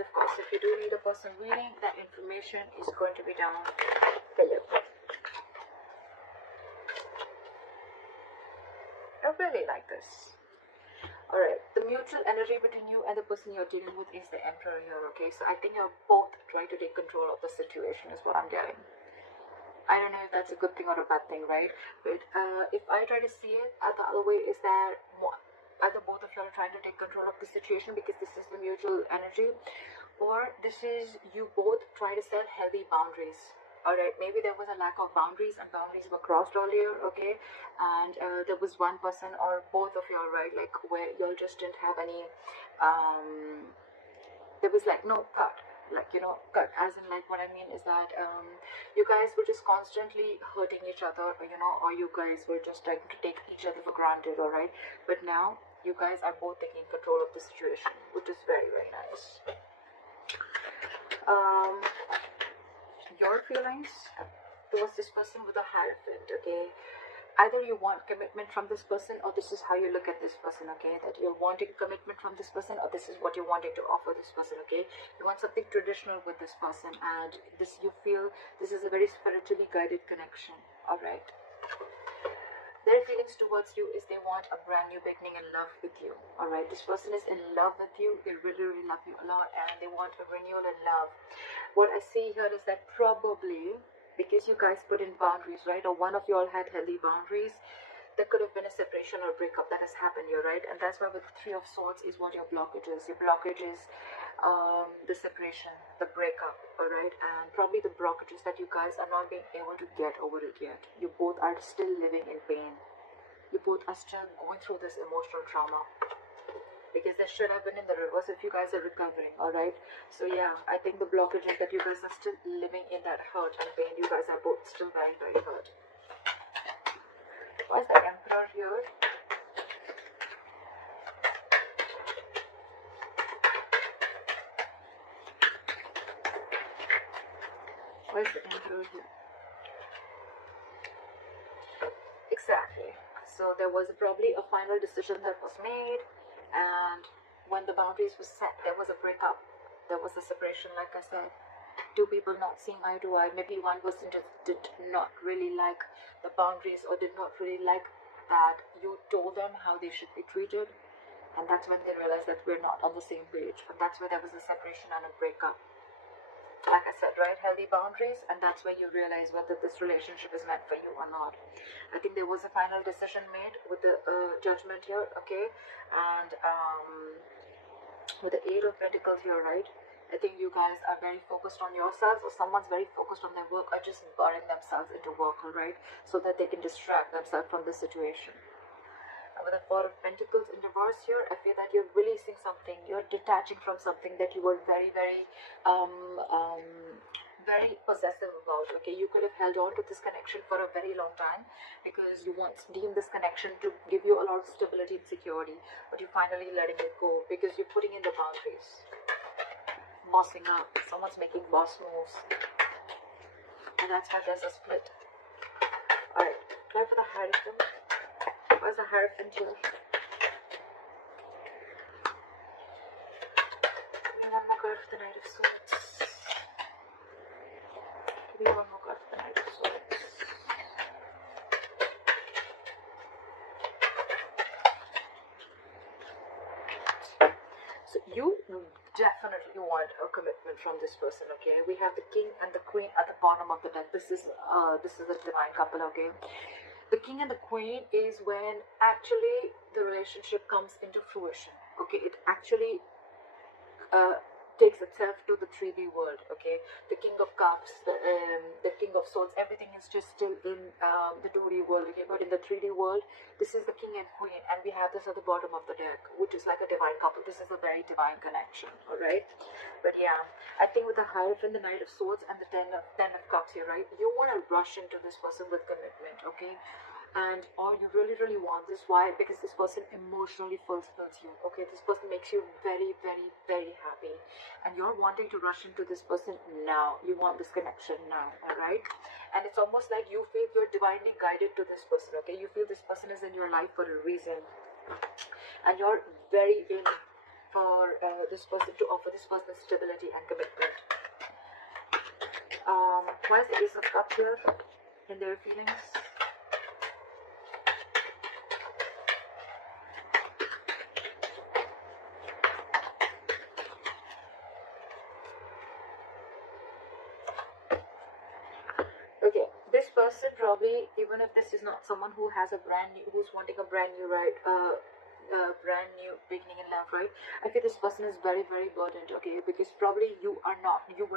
And of course, if you do need a person reading, that information is going to be down below. I really like this. Alright, the mutual energy between you and the person you're dealing with is the Emperor here, okay? So I think you're both trying to take control of the situation is what I'm getting. I don't know if that's a good thing or a bad thing, right? But if I try to see it, the other way is that either both of you are trying to take control of the situation because this is the mutual energy, or this is you both try to set healthy boundaries. Alright, maybe there was a lack of boundaries and boundaries were crossed earlier, okay? And there was one person or both of you, right, like where you all just didn't have any, there was like no cut, like, you know, cut as in like what I mean is that you guys were just constantly hurting each other, you know, or you guys were just trying to take each other for granted, alright? But now you guys are both taking control of the situation, which is very, very nice. Your feelings towards this person with a Hierophant, okay? Either you want commitment from this person, or this is how you look at this person, okay? That you're wanting commitment from this person, or this is what you're wanting to offer this person, okay? You want something traditional with this person, and this you feel this is a very spiritually guided connection, alright? Their feelings towards you is they want a brand new beginning in love with you, alright? This person is in love with you, they really, really love you a lot, and they want a renewal in love. What I see here is that probably, because you guys put in boundaries, right, or one of you all had healthy boundaries, there could have been a separation or breakup that has happened here, right? And that's why with the Three of Swords is what your blockage is. Your blockage is the separation, the breakup, alright? And probably the blockages that you guys are not being able to get over it yet. You both are still living in pain. You both are still going through this emotional trauma. Because they should have been in the reverse if you guys are recovering, alright? So yeah, I think the blockage is that you guys are still living in that hurt and pain. You guys are both still very, very hurt. Why is the Emperor here? Why is the Emperor here? Exactly. So there was probably a final decision that was made, and when the boundaries were set, there was a breakup, there was a separation, like I said. Two people not seeing eye to eye. Maybe one person just did not really like the boundaries, or did not really like that you told them how they should be treated, and that's when they realized that we're not on the same page, and that's where there was a separation and a breakup. Like I said, right, healthy boundaries, and that's when you realize whether this relationship is meant for you or not. I think there was a final decision made with the judgment here, okay, and with the Eight of Pentacles here, right? I think you guys are very focused on yourselves, or someone's very focused on their work, or just burying themselves into work, alright, so that they can distract themselves from the situation. With the Four of Pentacles in reverse here, I feel that you're releasing something, you're detaching from something that you were very, very very possessive about, okay? You could have held on to this connection for a very long time because you once deemed this connection to give you a lot of stability and security, but you're finally letting it go because you're putting in the boundaries. Bossing up, someone's making boss moves, and that's how there's a split. Alright, try for the Hierophant. Where's the Hierophant here? Give me one more card for the Knight of Swords. Give me one more card for the Knight of Swords. So you definitely want a commitment from this person, okay? We have the King and the Queen at the bottom of the deck. This is a divine couple, okay? The King and the Queen is when actually the relationship comes into fruition, okay? It actually takes itself to the 3D world, okay? The King of Cups, the King of Swords, everything is just still in the 2D world, okay? But in the 3D world, this is the King and Queen, and we have this at the bottom of the deck, which is like a divine couple. This is a very divine connection, alright? But yeah, I think with the Hierophant, the Knight of Swords, and the Ten of Cups here, right? You want to rush into this person with commitment, okay? And or you really, really want this. Why? Because this person emotionally fulfills you, okay? This person makes you very, very, very happy, and you're wanting to rush into this person now. You want this connection now, alright? And it's almost like you feel you're divinely guided to this person, okay? You feel this person is in your life for a reason, and you're very in for this person to offer this person stability and commitment. Why is the Ace of Cups here in their feelings? Okay, this person probably, even if this is not someone who has a brand new, who's wanting a brand new, right, brand new beginning in love, right? I feel this person is very, very burdened, okay, because probably you were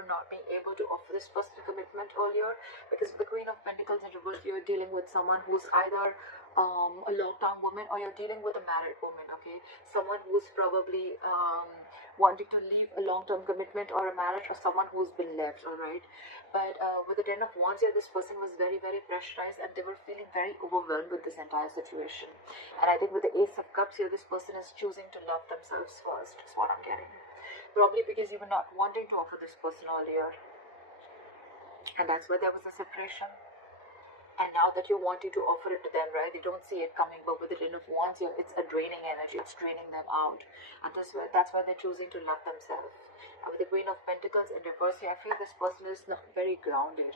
not being able to offer this person a commitment earlier, because the Queen of Pentacles in reverse, you're dealing with someone who's either a long-term woman, or you're dealing with a married woman, okay, someone who's probably wanting to leave a long-term commitment or a marriage, or someone who's been left, all right? But with the Ten of Wands here, this person was very, very pressurized, and they were feeling very overwhelmed with this entire situation. And I think with the Ace of Cups here, this person is choosing to love themselves first, is what I'm getting. Probably because you were not wanting to offer this person earlier, and that's why there was a separation. And now that you're wanting to offer it to them, right, they don't see it coming. But with the Ten of Wands here, it's a draining energy, it's draining them out, and that's why they're choosing to love themselves. And with the Queen of Pentacles in reverse here, I feel this person is not very grounded.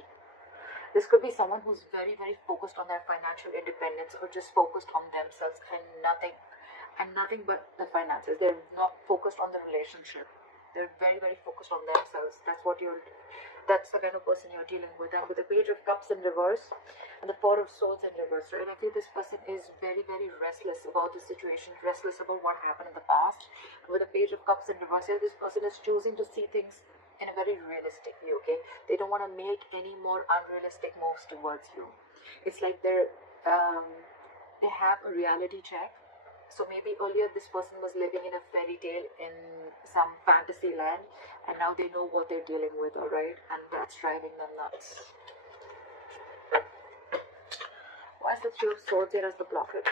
This could be someone who's very, very focused on their financial independence, or just focused on themselves and nothing but the finances. They're not focused on the relationship. They're very, very focused on themselves. That's the kind of person you're dealing with. And with the Page of Cups in reverse and the Four of Swords in reverse, right, I think this person is very, very restless about the situation, restless about what happened in the past. And with the Page of Cups in reverse here, this person is choosing to see things in a very realistic view, okay? They don't want to make any more unrealistic moves towards you. It's like they have a reality check. So maybe earlier this person was living in a fairy tale in some fantasy land, and now they know what they're dealing with, alright? And that's driving them nuts. Why is the Three of Swords here as the blockage?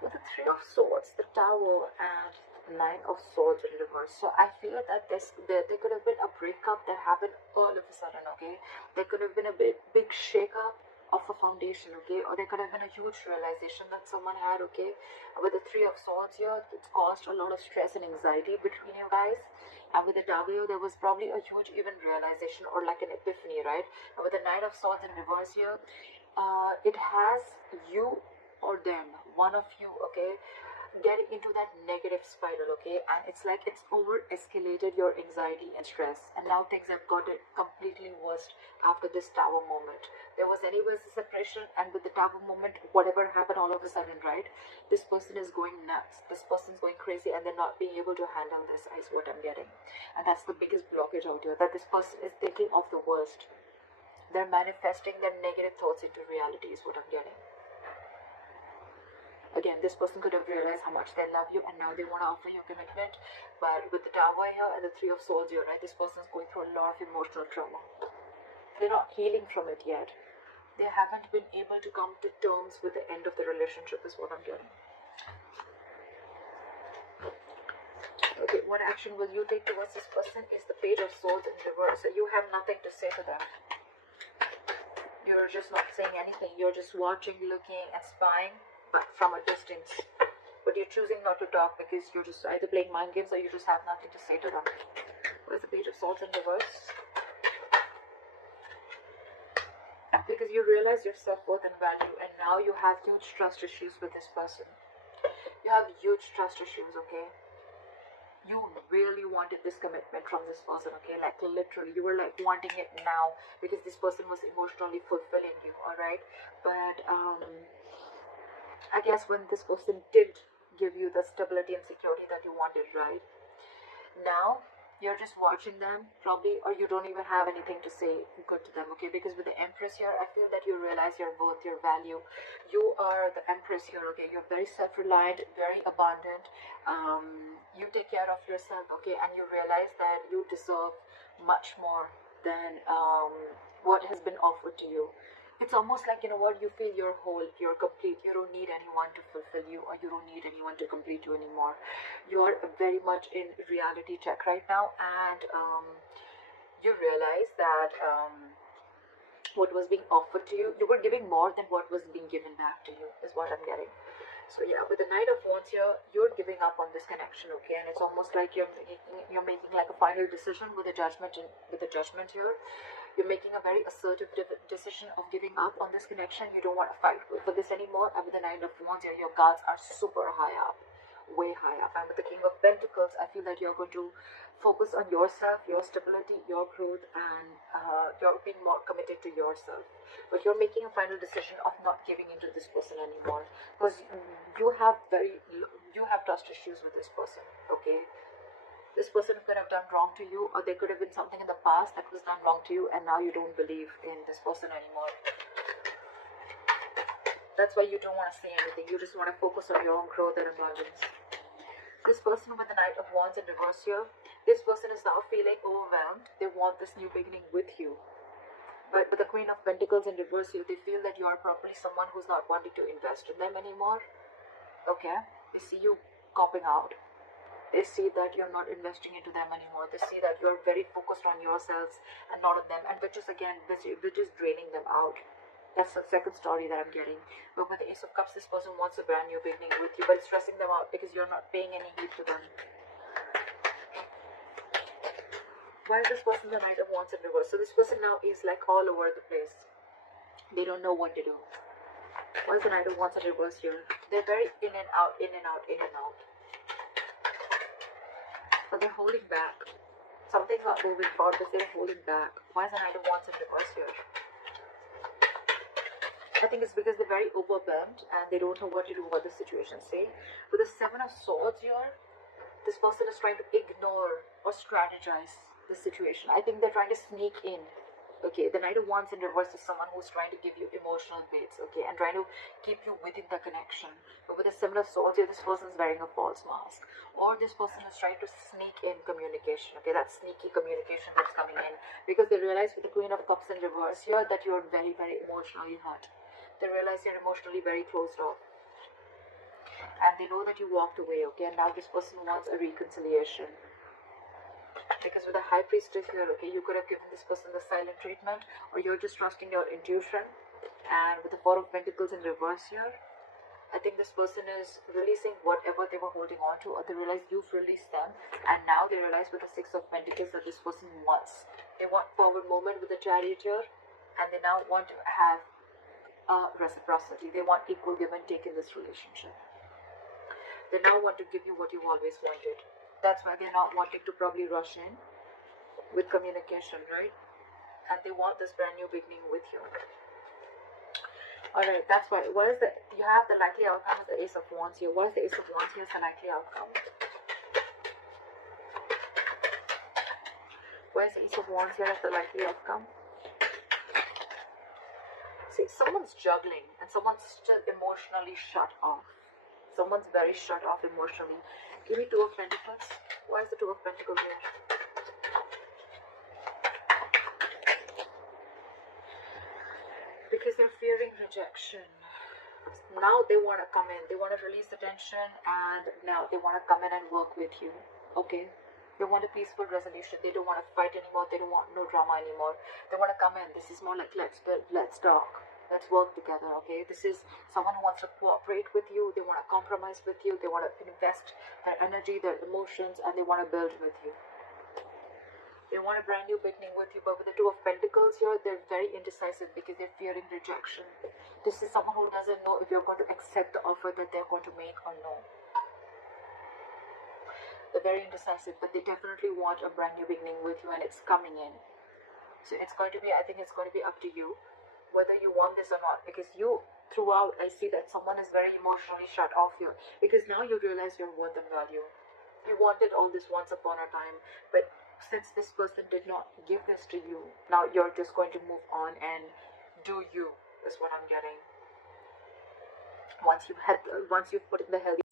With the Three of Swords, the Tower, and Nine of Swords in reverse. So I feel that there could have been a breakup that happened all of a sudden, okay? There could have been a big shake-up of a foundation, okay? Or there could have been a huge realization that someone had, okay? With the Three of Swords here, it's caused a lot of stress and anxiety between you guys. And with the Tower here, there was probably a huge even realization, or like an epiphany, right? And with the Nine of Swords in reverse here, it has you or them, one of you, okay, getting into that negative spiral, okay? And it's like it's over escalated your anxiety and stress, and now things have gotten completely worse after this Tower moment. There was anyways a separation, and with the Tower moment, whatever happened all of a sudden, right, this person is going nuts, this person's going crazy, and they're not being able to handle this, is what I'm getting. And that's the biggest blockage out here, that this person is thinking of the worst. They're manifesting their negative thoughts into reality, is what I'm getting. Again, this person could have realized how much they love you, and now they want to offer you commitment. But with the Tower here and the Three of Swords here, right, this person is going through a lot of emotional trauma. They're not healing from it yet. They haven't been able to come to terms with the end of the relationship, is what I'm getting. Okay, what action will you take towards this person is the Page of Swords in reverse. So you have nothing to say to them. You're just not saying anything. You're just watching, looking, and spying, but from a distance. But you're choosing not to talk because you're just either playing mind games or you just have nothing to say to them. Where's the Page of Swords in reverse? Because you realize your self-worth and value, and now you have huge trust issues with this person. You have huge trust issues, okay? You really wanted this commitment from this person, okay? Like literally, you were like wanting it now because this person was emotionally fulfilling you, alright? But I guess when this person did give you the stability and security that you wanted, right? Now, you're just watching them, probably, or you don't even have anything to say good to them, okay? Because with the Empress here, I feel that you realize your worth, your value. You are the Empress here, okay? You're very self-reliant, very abundant. You take care of yourself, okay? And you realize that you deserve much more than what has been offered to you. It's almost like, you know what, you feel you're whole, you're complete, you don't need anyone to fulfill you, or you don't need anyone to complete you anymore. You're very much in reality check right now, and you realize that what was being offered to you, you were giving more than what was being given back to you, is what I'm getting. So yeah, with the Knight of Wands here, you're giving up on this connection, okay? And it's almost like you're making like a final decision with a judgment here. You're making a very assertive decision of giving up on this connection. You don't want to fight for this anymore. And with the Knight of Wands here, your guards are super high up, way high up. And with the King of Pentacles, I feel that you're going to focus on yourself, your stability, your growth, and you're being more committed to yourself. But you're making a final decision of not giving into this person anymore, because you have trust issues with this person, okay? This person could have done wrong to you, or there could have been something in the past that was done wrong to you, and now you don't believe in this person anymore. That's why you don't want to say anything. You just want to focus on your own growth and abundance. This person with the Knight of Wands in reverse here, this person is now feeling overwhelmed. They want this new beginning with you. But with the Queen of Pentacles in reverse here, they feel that you are probably someone who's not wanting to invest in them anymore. Okay? They see you copping out. They see that you're not investing into them anymore. They see that you're very focused on yourselves and not on them, and which is draining them out. That's the second story that I'm getting. But with the Ace of Cups, this person wants a brand new beginning with you, but it's stressing them out because you're not paying any heed to them. Why is this person the Knight of Wands in reverse? So this person now is like all over the place. They don't know what to do. Why is the Knight of Wands in reverse here? They're very in and out, in and out, in and out. But they're holding back. Something's not moving forward because they're holding back. Why is the Knight of Wands in reverse here? I think it's because they're very overwhelmed and they don't know what to do about the situation. See, with the Seven of Swords here, this person is trying to ignore or strategize the situation. I think they're trying to sneak in. Okay, the Knight of Wands in reverse is someone who's trying to give you emotional baits, okay, and trying to keep you within the connection. But with a Seven of Swords here, this person is wearing a false mask. Or this person is trying to sneak in communication, okay, that sneaky communication that's coming in. Because they realize with the Queen of Cups in reverse here that you're very, very emotionally hurt. They realize you're emotionally very closed off. And they know that you walked away, okay, and now this person wants a reconciliation. Because with the High Priestess here, okay, you could have given this person the silent treatment, or you're just trusting your intuition. And with the Four of Pentacles in reverse here, I think this person is releasing whatever they were holding on to, or they realize you've released them, and now they realize with the Six of Pentacles that this person wants. They want forward movement with the Chariot here, and they now want to have reciprocity. They want equal give and take in this relationship. They now want to give you what you've always wanted. That's why they're not wanting to probably rush in with communication, right? And they want this brand new beginning with you. Alright, that's why. What is you have the likely outcome is the Ace of Wands here. What is the Ace of Wands here? Is the likely outcome. What is the Ace of Wands here? Is the likely outcome. See, someone's juggling and someone's still emotionally shut off. Someone's very shut off emotionally. Give me Two of Pentacles. Why is the Two of Pentacles here? Because they're fearing rejection. Now they want to come in. They want to release the tension, and now they want to come in and work with you. Okay? They want a peaceful resolution. They don't want to fight anymore. They don't want no drama anymore. They want to come in. This is more like let's build, let's talk. Let's work together, okay? This is someone who wants to cooperate with you. They want to compromise with you. They want to invest their energy, their emotions, and they want to build with you. They want a brand new beginning with you. But with the Two of Pentacles here, they're very indecisive because they're fearing rejection. This is someone who doesn't know if you're going to accept the offer that they're going to make or no. They're very indecisive, but they definitely want a brand new beginning with you, and it's coming in. So it's going to be, I think it's going to be up to you whether you want this or not, because you throughout I see that someone is very emotionally shut off here, because now you realize your worth and value. You wanted all this once upon a time, but since this person did not give this to you, now you're just going to move on and do you, is what I'm getting. Once you've put in the healthy